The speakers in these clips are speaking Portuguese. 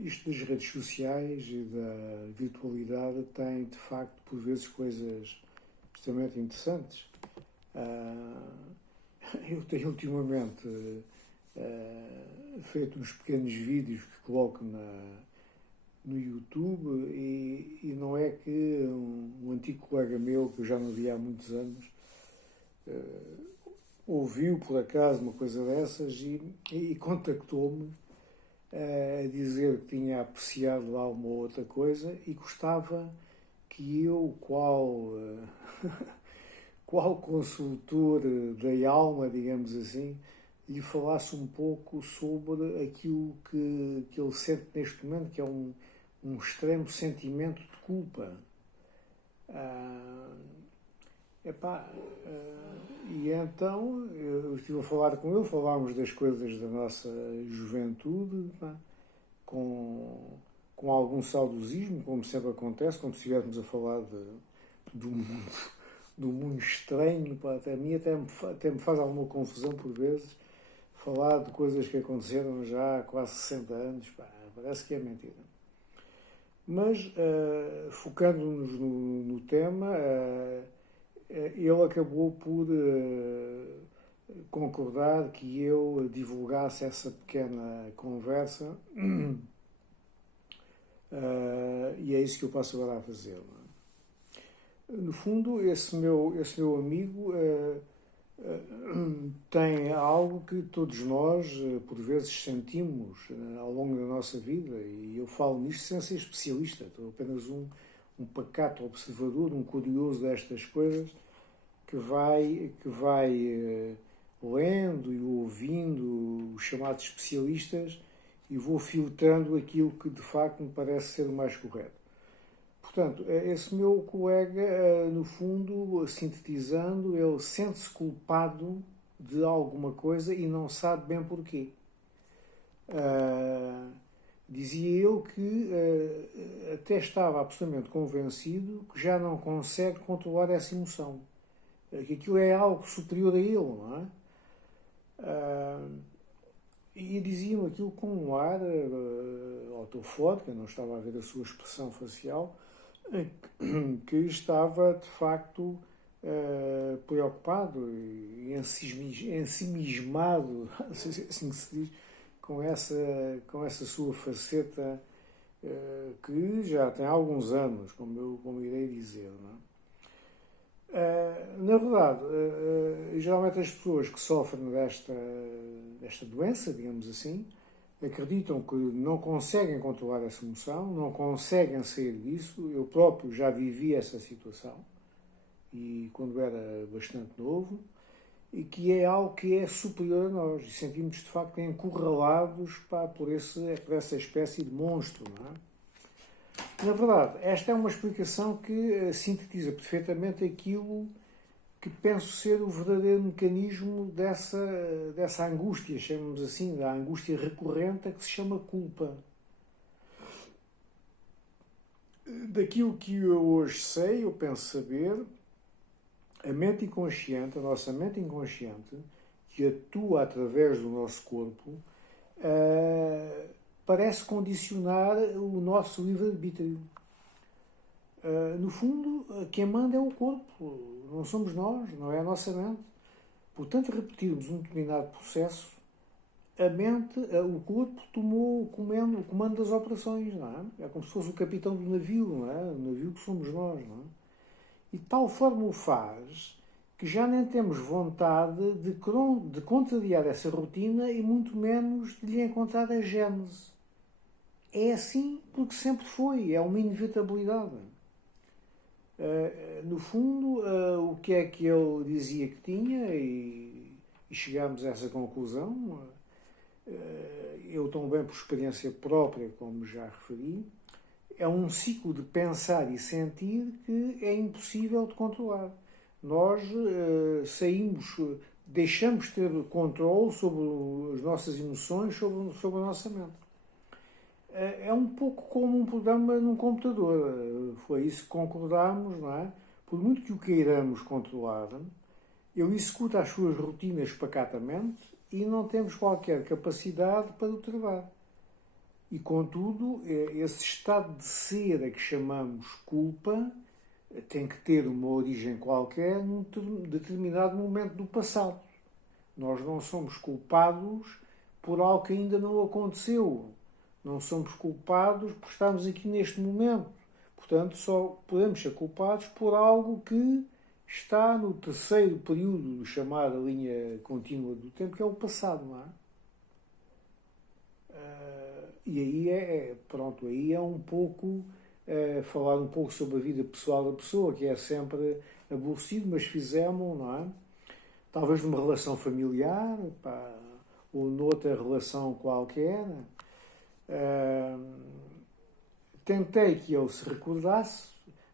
Isto das redes sociais e da virtualidade tem, de facto, por vezes, coisas extremamente interessantes. Eu tenho ultimamente feito uns pequenos vídeos que coloco no YouTube e não é que um antigo colega meu, que eu já não vi há muitos anos, ouviu por acaso uma coisa dessas e contactou-me a dizer que tinha apreciado lá uma outra coisa e gostava que eu, qual consultor da alma, digamos assim, lhe falasse um pouco sobre aquilo que ele sente neste momento, que é um extremo sentimento de culpa. E então eu estive a falar com ele, falámos das coisas da nossa juventude, com algum saudosismo, como sempre acontece, como se estivéssemos a falar do mundo estranho. Até a mim até me faz alguma confusão por vezes falar de coisas que aconteceram já há quase 60 anos, parece que é mentira. Mas, focando-nos no tema, ele acabou por concordar que eu divulgasse essa pequena conversa e é isso que eu passo agora a fazer. No fundo, esse meu amigo tem algo que todos nós, por vezes, sentimos ao longo da nossa vida, e eu falo nisto sem ser especialista, estou apenas um pacato observador, um curioso destas coisas, que vai lendo e ouvindo os chamados especialistas e vou filtrando aquilo que de facto me parece ser o mais correto. Portanto, esse meu colega, no fundo, sintetizando, ele sente-se culpado de alguma coisa e não sabe bem porquê. Dizia ele que até estava absolutamente convencido que já não consegue controlar essa emoção. Que aquilo é algo superior a ele, não é? E diziam aquilo com um ar autofónico, eu não estava a ver a sua expressão facial, que estava de facto preocupado e ensimismado, não sei se é assim que se diz, com essa sua faceta que já tem alguns anos, como irei dizer, não é? Na verdade, geralmente as pessoas que sofrem desta doença, digamos assim, acreditam que não conseguem controlar essa emoção, não conseguem sair disso. Eu próprio já vivi essa situação, e quando era bastante novo, e que é algo que é superior a nós, e sentimos de facto encurralados por essa espécie de monstro, não é? Na verdade, esta é uma explicação que sintetiza perfeitamente aquilo que penso ser o verdadeiro mecanismo dessa angústia, chamamos assim, da angústia recorrente, que se chama culpa. Daquilo que eu hoje sei, eu penso saber, a mente inconsciente, a nossa mente inconsciente, que atua através do nosso corpo, parece condicionar o nosso livre-arbítrio. No fundo, quem manda é o corpo, não somos nós, não é a nossa mente. Portanto, repetirmos um determinado processo, o corpo tomou o comando das operações, não é? É como se fosse o capitão do navio, não é? O navio que somos nós, não é? E de tal forma o faz que já nem temos vontade de contrariar essa rotina e muito menos de lhe encontrar a gênese. É assim porque sempre foi, é uma inevitabilidade. No fundo, o que é que ele dizia que tinha, e chegámos a essa conclusão, eu também por experiência própria, como já referi, é um ciclo de pensar e sentir que é impossível de controlar. Nós deixamos de ter controle sobre as nossas emoções, sobre a nossa mente. É um pouco como um programa num computador. Foi isso que concordámos, não é? Por muito que o queiramos controlar, ele executa as suas rotinas pacatamente e não temos qualquer capacidade para o travar. E, contudo, esse estado de ser a que chamamos culpa tem que ter uma origem qualquer num determinado momento do passado. Nós não somos culpados por algo que ainda não aconteceu. Não somos culpados por estarmos aqui neste momento. Portanto, só podemos ser culpados por algo que está no terceiro período chamado linha contínua do tempo, que é o passado, não é? E aí pronto, aí é um pouco falar um pouco sobre a vida pessoal da pessoa, que é sempre aborrecido, mas fizemos, não é? Talvez numa relação familiar, pá, ou noutra relação qualquer. Tentei que ele se recordasse.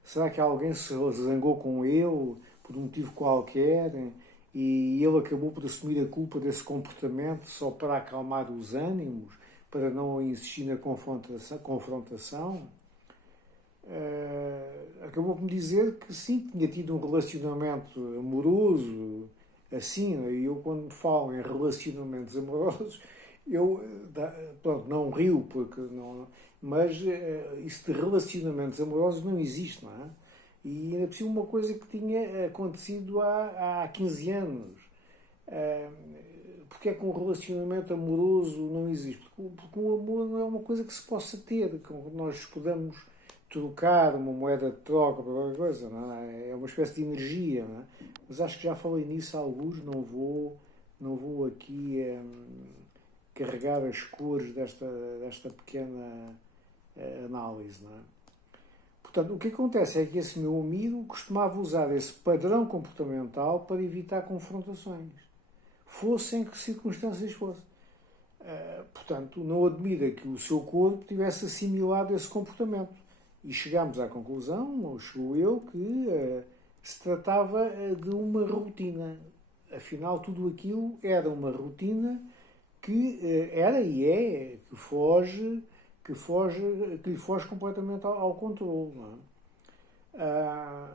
Será que alguém se zangou com ele por um motivo qualquer e ele acabou por assumir a culpa desse comportamento só para acalmar os ânimos, para não insistir na confrontação? Acabou por me dizer que sim, tinha tido um relacionamento amoroso, assim, e eu quando falo em relacionamentos amorosos, eu, pronto, não rio, porque não, mas isso de relacionamentos amorosos não existe, não é? E ainda por cima uma coisa que tinha acontecido há 15 anos. Porque é que um relacionamento amoroso não existe? Porque o amor não é uma coisa que se possa ter, que nós podemos trocar uma moeda de troca para qualquer coisa, não é? É uma espécie de energia, não é? Mas acho que já falei nisso a alguns, não vou aqui carregar as cores desta pequena análise, não é? Portanto, o que acontece é que esse meu amigo costumava usar esse padrão comportamental para evitar confrontações, fossem em que circunstâncias fossem. Portanto, não admira que o seu corpo tivesse assimilado esse comportamento. E chegámos à conclusão, ou chegou eu, que se tratava de uma rotina. Afinal, tudo aquilo era uma rotina que era e é, que lhe foge completamente ao controle. Não é?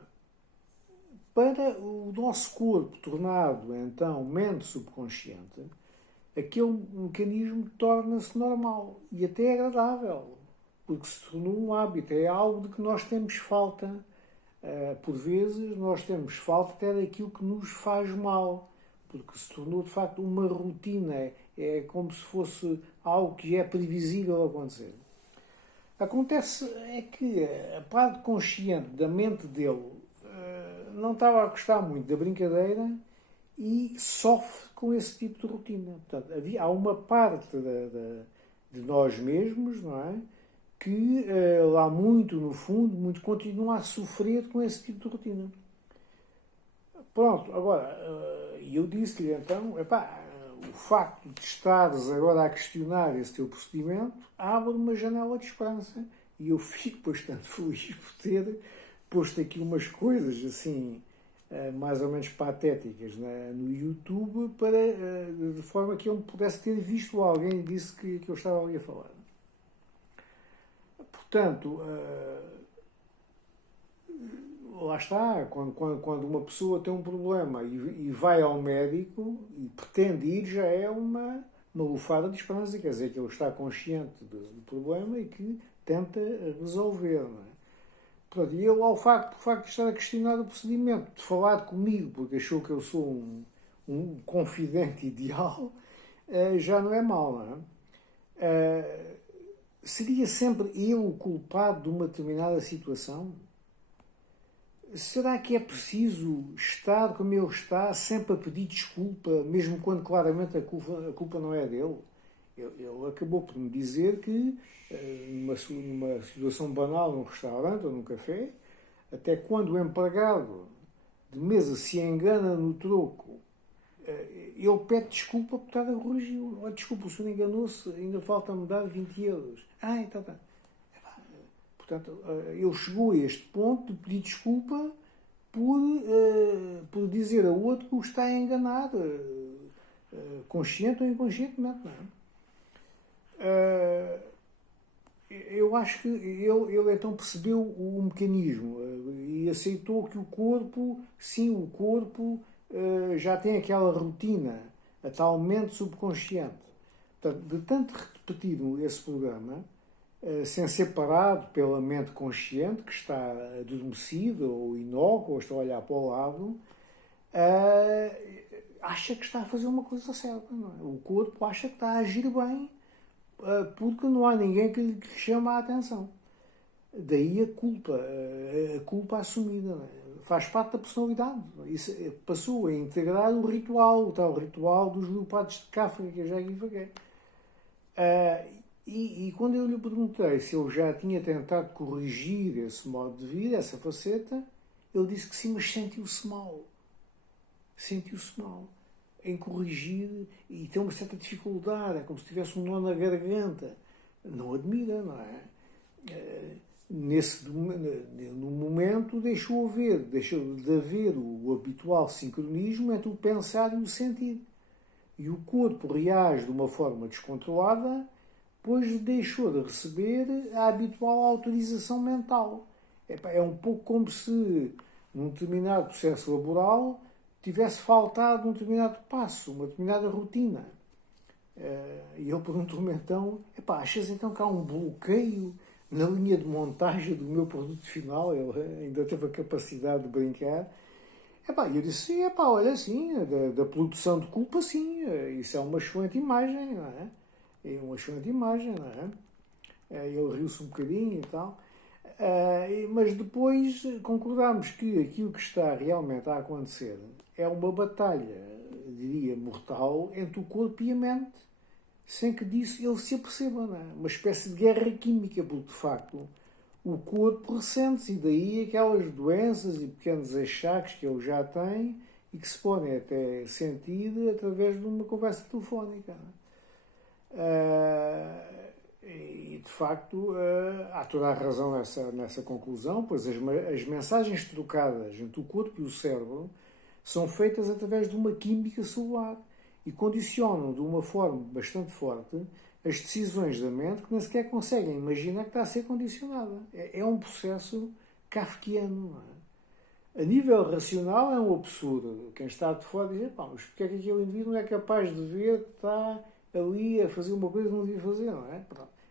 Para o nosso corpo tornado, então, mente subconsciente, aquele mecanismo torna-se normal e até agradável, porque se tornou um hábito, é algo de que nós temos falta. Por vezes, nós temos falta até daquilo que nos faz mal, porque se tornou, de facto, uma rotina, é como se fosse algo que é previsível acontecer. Acontece é que a parte consciente da mente dele não estava a gostar muito da brincadeira e sofre com esse tipo de rotina. Portanto, há uma parte de nós mesmos, não é? Que lá muito no fundo, muito continua a sofrer com esse tipo de rotina. Pronto, agora, eu disse-lhe então, epá, o facto de estares agora a questionar esse teu procedimento abre uma janela de esperança. E eu fico bastante feliz por ter posto aqui umas coisas assim, mais ou menos patéticas no YouTube, de forma que eu pudesse ter visto alguém disse que eu estava ali a falar. Portanto, lá está, quando uma pessoa tem um problema e vai ao médico e pretende ir, já é uma lufada de esperança, quer dizer que ele está consciente do problema e que tenta resolver. Não é? Portanto, e ele, por facto de estar a questionar o procedimento, de falar comigo, porque achou que eu sou um confidente ideal, já não é mau, não é? Seria sempre eu o culpado de uma determinada situação? Será que é preciso estar como ele está, sempre a pedir desculpa, mesmo quando claramente a culpa não é dele? Ele acabou por me dizer que, numa situação banal, num restaurante ou num café, até quando o empregado de mesa se engana no troco, ele pede desculpa por estar a corrigir. Oh, desculpa, o senhor enganou-se, ainda falta-me dar 20 euros. Então tá. Portanto, ele chegou a este ponto de pedir desculpa por dizer a outro que o está a enganar, consciente ou inconscientemente. Não é? Eu acho que ele então percebeu o mecanismo e aceitou que o corpo já tem aquela rotina, a tal mente subconsciente. Portanto, de tanto repetir esse programa, sem ser parado pela mente consciente, que está adormecida ou inócua, ou está a olhar para o lado, acha que está a fazer uma coisa certa. Não é? O corpo acha que está a agir bem, porque não há ninguém que lhe chame a atenção. Daí a culpa assumida. Não é? Faz parte da personalidade. Isso passou a integrar o ritual, o tal ritual dos leopardos de Kafka, que eu já aqui falei. E quando eu lhe perguntei se eu já tinha tentado corrigir esse modo de vida, essa faceta, ele disse que sim, mas sentiu-se mal. Sentiu-se mal em corrigir e tem uma certa dificuldade, é como se tivesse um nó na garganta. Não admira, não é? No momento deixou de haver o habitual sincronismo entre o pensar e o sentir. E o corpo reage de uma forma descontrolada, pois deixou de receber a habitual autorização mental. É um pouco como se, num determinado processo laboral, tivesse faltado um determinado passo, uma determinada rotina. E ele perguntou-me então, achas então que há um bloqueio na linha de montagem do meu produto final? Ele ainda teve a capacidade de brincar. Eu disse, sim, olha, sim, da produção de culpa, sim, isso é uma excelente imagem, não é? É uma excelente imagem, não é? Ele riu-se um bocadinho e tal. Mas depois concordámos que aquilo que está realmente a acontecer é uma batalha, diria, mortal entre o corpo e a mente, sem que disso ele se aperceba, não é? Uma espécie de guerra química, porque de facto o corpo ressente-se, e daí aquelas doenças e pequenos achaques que ele já tem e que se podem até sentir através de uma conversa telefónica. E de facto há toda a razão nessa conclusão, pois as mensagens trocadas entre o corpo e o cérebro são feitas através de uma química celular e condicionam de uma forma bastante forte as decisões da mente, que nem sequer conseguem imaginar que está a ser condicionada. É um processo kafkiano. Não é? A nível racional é um absurdo. Quem está de fora diz, mas porque é que aquele indivíduo não é capaz de ver que está ali a fazer uma coisa que não devia fazer, não é?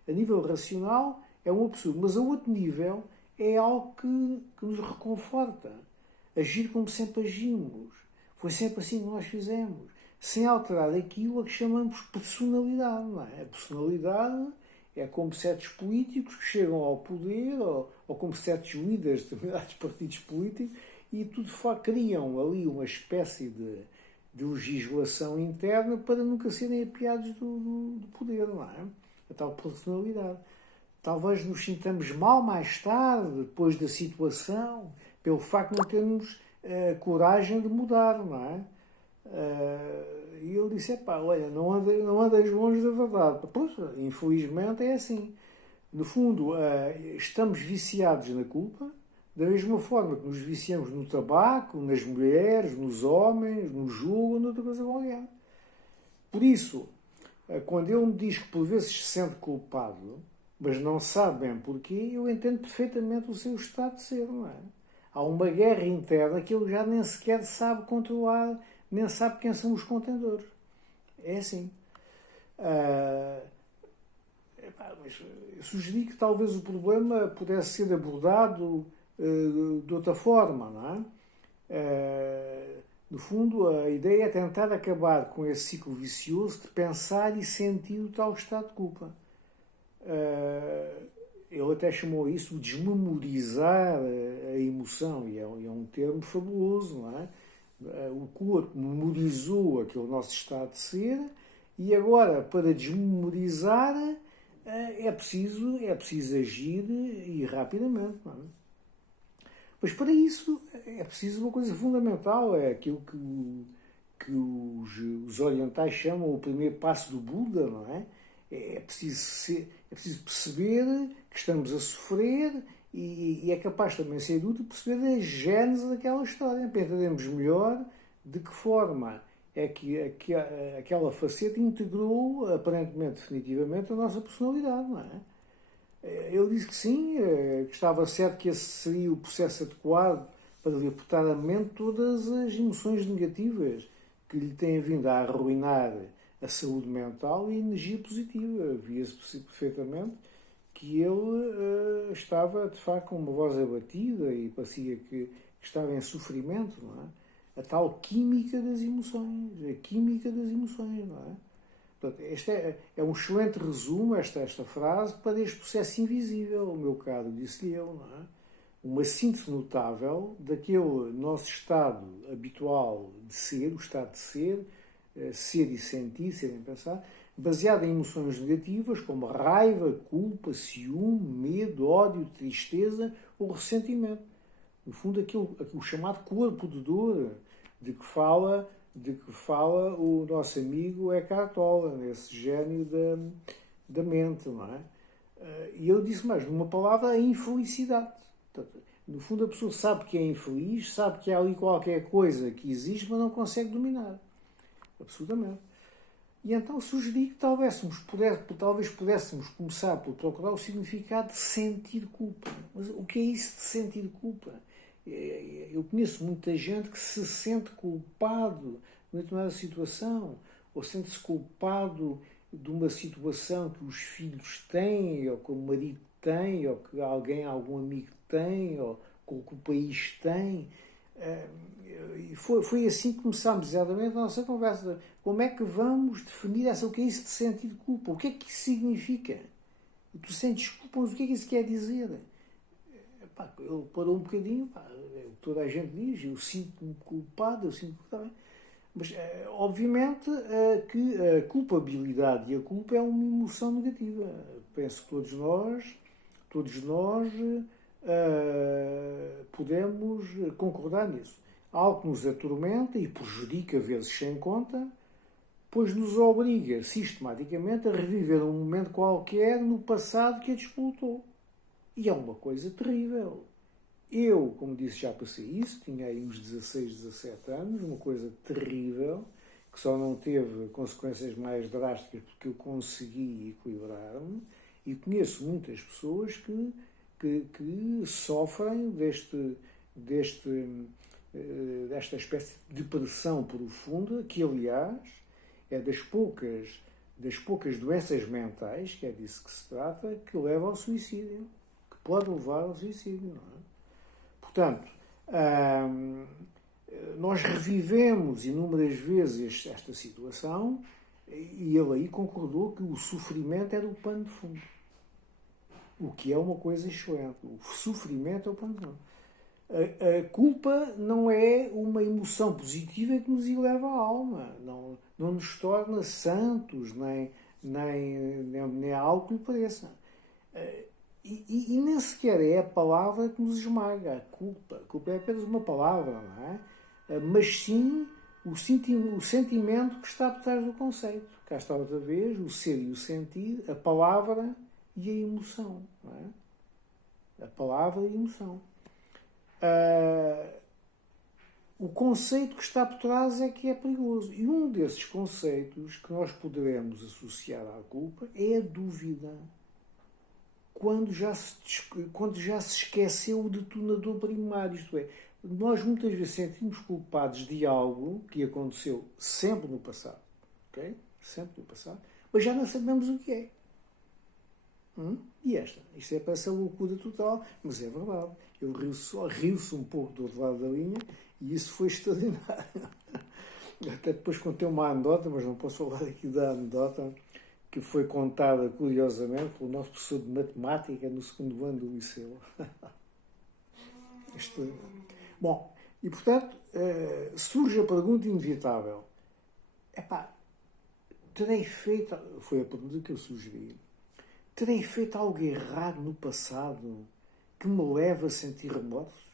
A nível racional é um absurdo, mas a outro nível é algo que nos reconforta. Agir como sempre agimos. Foi sempre assim que nós fizemos. Sem alterar aquilo a que chamamos personalidade. Não é? A personalidade é como certos políticos que chegam ao poder, ou como certos líderes de determinados partidos políticos, e tudo criam ali uma espécie de legislação interna para nunca serem apiados do poder, não é? A tal personalidade. Talvez nos sintamos mal mais tarde, depois da situação, pelo facto de não termos coragem de mudar, não é? E ele disse, olha, não andas longe da verdade. Pois, infelizmente é assim. No fundo, estamos viciados na culpa, da mesma forma que nos viciamos no tabaco, nas mulheres, nos homens, no jogo ou noutra coisa qualquer. Por isso, quando ele me diz que por vezes se sente culpado, mas não sabe bem porquê, eu entendo perfeitamente o seu estado de ser, não é? Há uma guerra interna que ele já nem sequer sabe controlar, nem sabe quem são os contendores. É assim. Mas eu sugeri que talvez o problema pudesse ser abordado de outra forma, não é? No fundo, a ideia é tentar acabar com esse ciclo vicioso de pensar e sentir o tal estado de culpa. Ele até chamou isso de desmemorizar a emoção, e é um termo fabuloso, não é? O corpo memorizou aquele nosso estado de ser, e agora, para desmemorizar, é preciso agir e rapidamente, não é? Mas para isso é preciso uma coisa fundamental, é aquilo que os orientais chamam o primeiro passo do Buda, não é? É preciso perceber que estamos a sofrer e é capaz também ser útil perceber a gênese daquela história, para entendermos melhor de que forma é que aquela faceta integrou, aparentemente, definitivamente, a nossa personalidade, não é? Ele disse que sim, que estava certo que esse seria o processo adequado para libertar a mente todas as emoções negativas que lhe têm vindo a arruinar a saúde mental e a energia positiva. Via-se perfeitamente que ele estava, de facto, com uma voz abatida e parecia que estava em sofrimento, não é? A tal química das emoções, a química das emoções, não é? Portanto, este é um excelente resumo, esta frase, para este processo invisível, o meu caro, disse-lhe ele, não é? Uma síntese notável daquele nosso estado habitual de ser, o estado de ser e sentir, ser e pensar, baseado em emoções negativas como raiva, culpa, ciúme, medo, ódio, tristeza ou ressentimento. No fundo, aquilo chamado corpo de dor de que fala o nosso amigo Eckhart Tolle, nesse gênio da mente, não é? E eu disse mais, numa palavra, a infelicidade. Portanto, no fundo, a pessoa sabe que é infeliz, sabe que há ali qualquer coisa que existe, mas não consegue dominar. Absolutamente. E então sugeri que talvez pudéssemos começar por procurar o significado de sentir culpa. Mas o que é isso de sentir culpa? Eu conheço muita gente que se sente culpado de uma determinada situação, ou sente-se culpado de uma situação que os filhos têm, ou que o marido tem, ou que algum amigo tem, ou que o país tem. E foi assim que começámos exatamente a nossa conversa. Como é que vamos definir o que é isso de sentir culpa? O que é que isso significa? Tu sentes culpa, mas o que é que isso quer dizer? Ele parou um bocadinho, toda a gente diz, eu sinto-me culpado, eu sinto-me culpado. Mas, obviamente, que a culpabilidade e a culpa é uma emoção negativa. Penso que todos nós podemos concordar nisso. Algo que nos atormenta e prejudica vezes sem conta, pois nos obriga sistematicamente a reviver um momento qualquer no passado que a despoltou. E é uma coisa terrível. Eu, como disse, já passei isso, tinha aí uns 16, 17 anos, uma coisa terrível, que só não teve consequências mais drásticas porque eu consegui equilibrar-me, e conheço muitas pessoas que sofrem desta espécie de depressão profunda, que aliás é das poucas doenças mentais, que é disso que se trata, que leva ao suicídio, que pode levar ao suicídio, não é? Portanto, nós revivemos inúmeras vezes esta situação e ele aí concordou que o sofrimento era o pano de fundo. O que é uma coisa excelente. O sofrimento é o pano de fundo. A culpa não é uma emoção positiva que nos eleva a alma. Não nos torna santos, nem algo que lhe pareça. E nem sequer é a palavra que nos esmaga, a culpa. A culpa é apenas uma palavra, não é? Mas sim o sentimento que está por trás do conceito. Cá está outra vez o ser e o sentir, a palavra e a emoção, não é? A palavra e a emoção. O conceito que está por trás é que é perigoso. E um desses conceitos que nós poderemos associar à culpa é a dúvida. Quando já se esqueceu o detonador primário, isto é, nós muitas vezes sentimos culpados de algo que aconteceu sempre no passado, ok? Sempre no passado, mas já não sabemos o que é. E isto é para essa loucura total, mas é verdade. Ele riu-se um pouco do outro lado da linha e isso foi extraordinário. Até depois contei uma anedota, mas não posso falar aqui da anedota, que foi contada, curiosamente, pelo nosso professor de matemática no segundo ano do liceu. Bom, e portanto, surge a pergunta inevitável. Terei feito... Foi a pergunta que eu sugeri. Terei feito algo errado no passado que me leva a sentir remorsos?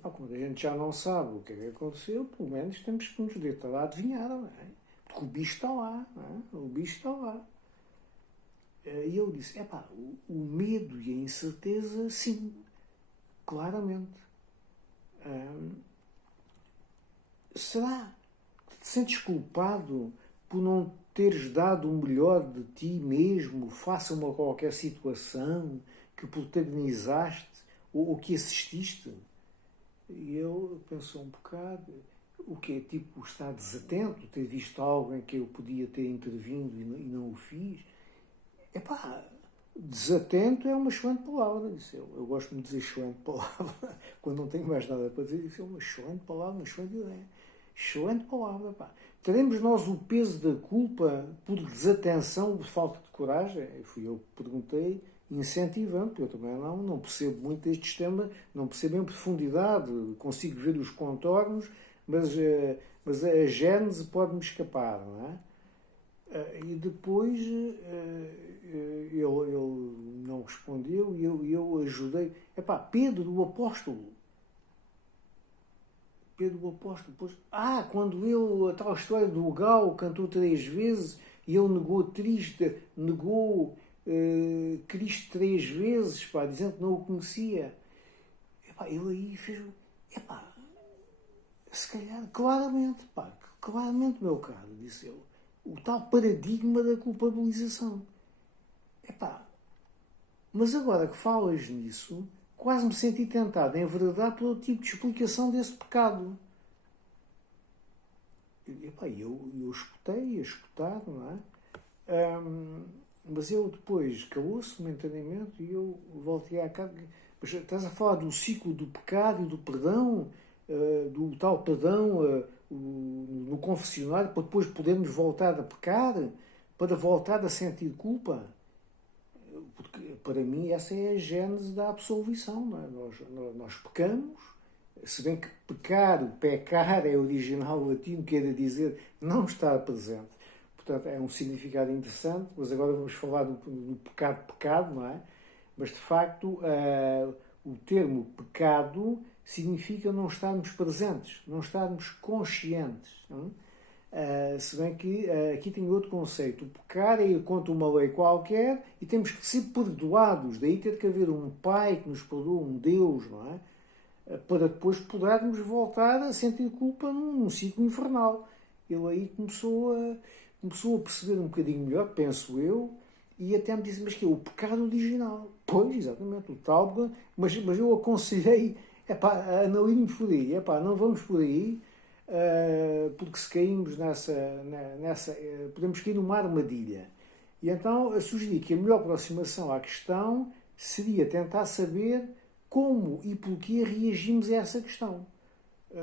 Como a gente já não sabe o que é que aconteceu, pelo menos temos que nos deitar a adivinhar, não é? Porque o bicho está lá, não é? O bicho está lá. E eu disse, o medo e a incerteza, sim, claramente. Será que te sentes culpado por não teres dado o melhor de ti mesmo face a uma qualquer situação que protagonizaste ou que assististe? E ele pensou um bocado. O quê? Tipo, estar desatento, ter visto algo em que eu podia ter intervindo e não o fiz. Epá, desatento é uma excelente palavra, disse eu. Eu gosto muito de dizer excelente palavra. Quando não tenho mais nada para dizer, disse eu, uma excelente palavra, uma excelente ideia. Excelente palavra, pá. Teremos nós o peso da culpa por desatenção, por falta de coragem? Fui eu que perguntei, incentivando, porque eu também não percebo muito destes temas, não percebo em profundidade, consigo ver os contornos, mas a gênese pode-me escapar, não é? E depois ele não respondeu e eu ajudei. Epá, Pedro, o apóstolo. Pedro, o apóstolo. Depois, quando ele, a tal história do Gal, cantou 3 vezes e ele negou Cristo 3 vezes, pá, dizendo que não o conhecia. Epá, ele aí fez. Epá, se calhar, claramente, meu caro, disse ele, o tal paradigma da culpabilização. Epá, mas agora que falas nisso, quase me senti tentado em enveredar pelo tipo de explicação desse pecado. Epá, eu escutei, a escutar, não é? Mas eu depois calou-se momentaneamente e eu voltei à casa. Mas estás a falar do ciclo do pecado e do perdão, do tal perdão no confessionário, para depois podermos voltar a pecar, para voltar a sentir culpa. Porque, para mim, essa é a gênese da absolvição. Não é? Nós pecamos, se bem que pecar é original latino, quer dizer não estar presente. Portanto, é um significado interessante, mas agora vamos falar do pecado, não é? Mas, de facto, o termo pecado significa não estarmos presentes, não estarmos conscientes. Não é? Se bem que aqui tem outro conceito. O pecar é ir contra uma lei qualquer e temos que ser perdoados. Daí ter que haver um Pai que nos perdoa, um Deus, não é? Para depois podermos voltar a sentir culpa num ciclo infernal. Ele aí começou a perceber um bocadinho melhor, penso eu, e até me disse, mas que é o pecado original. Pois, exatamente, o tal, mas eu aconselhei a não irmos por aí, não vamos por aí, porque se caímos nessa podemos cair numa armadilha. E então eu sugeri que a melhor aproximação à questão seria tentar saber como e porquê reagimos a essa questão.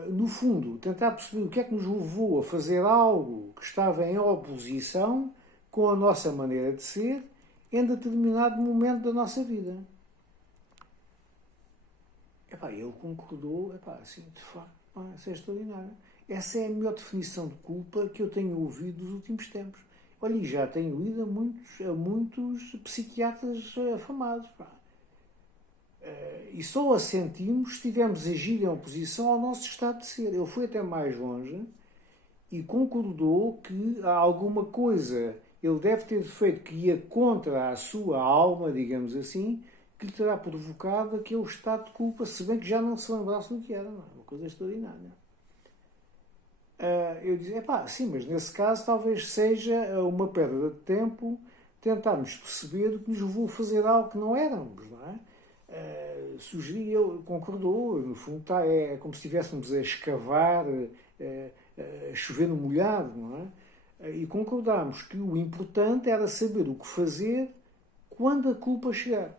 No fundo, tentar perceber o que é que nos levou a fazer algo que estava em oposição com a nossa maneira de ser em determinado momento da nossa vida. Ele concordou, assim, de facto, isso é extraordinário. Essa é a melhor definição de culpa que eu tenho ouvido nos últimos tempos. Olha, e já tenho ido a muitos psiquiatras afamados. E só a sentimos se tivermos agido em oposição ao nosso estado de ser. Ele foi até mais longe e concordou que há alguma coisa ele deve ter feito que ia contra a sua alma, digamos assim, que lhe terá provocado aquele estado de culpa, se bem que já não se lembrasse do que era. Não é? Uma coisa extraordinária. Eu dizia, sim, mas nesse caso talvez seja uma perda de tempo tentarmos perceber o que nos levou a fazer algo que não éramos, não é? Sugeri, ele concordou, no fundo é como se estivéssemos a escavar, a chover no molhado, não é? E concordámos que o importante era saber o que fazer quando a culpa chegar.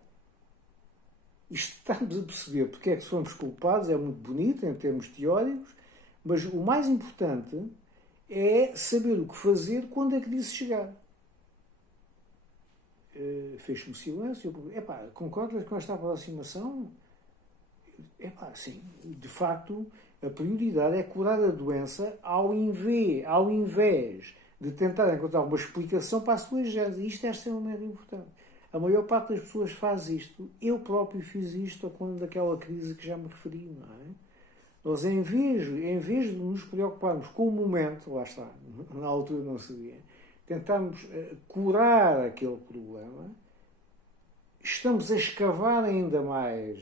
E estamos a perceber porque é que somos culpados, é muito bonito em termos teóricos, mas o mais importante é saber o que fazer quando a crise chegar. Fez-me silêncio. Concordas com esta aproximação? Sim. De facto, a prioridade é curar a doença ao invés de tentar encontrar uma explicação para a sua gênese. Isto é extremamente importante. A maior parte das pessoas faz isto. Eu próprio fiz isto quando daquela crise que já me referi, não é? Nós, em vez de nos preocuparmos com o momento, lá está, na altura não sabia, tentarmos curar aquele problema, estamos a escavar ainda mais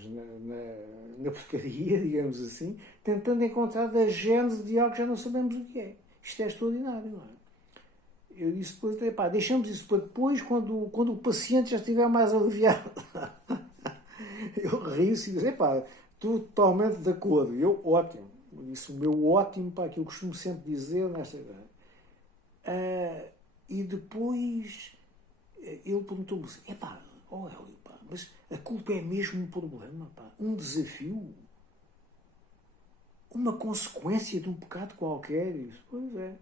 na porcaria, digamos assim, tentando encontrar a gênese de algo que já não sabemos o que é. Isto é extraordinário, não é? Eu disse depois, deixamos isso para depois, quando o paciente já estiver mais aliviado. Eu ri-se e disse, estou totalmente de acordo. Eu, ótimo. disse o meu ótimo, pá, que eu costumo sempre dizer nesta. E depois ele perguntou-me assim: epá, oh Hélio, pá, mas a culpa é mesmo um problema, pá, um desafio, uma consequência de um pecado qualquer. E disse: pois é,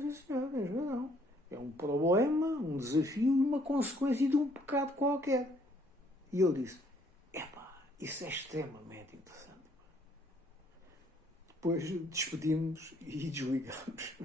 sim senhor, tens razão. É um problema, um desafio e uma consequência de um pecado qualquer. E ele disse: epá, isso é extremamente interessante. Depois despedimos e desligamos.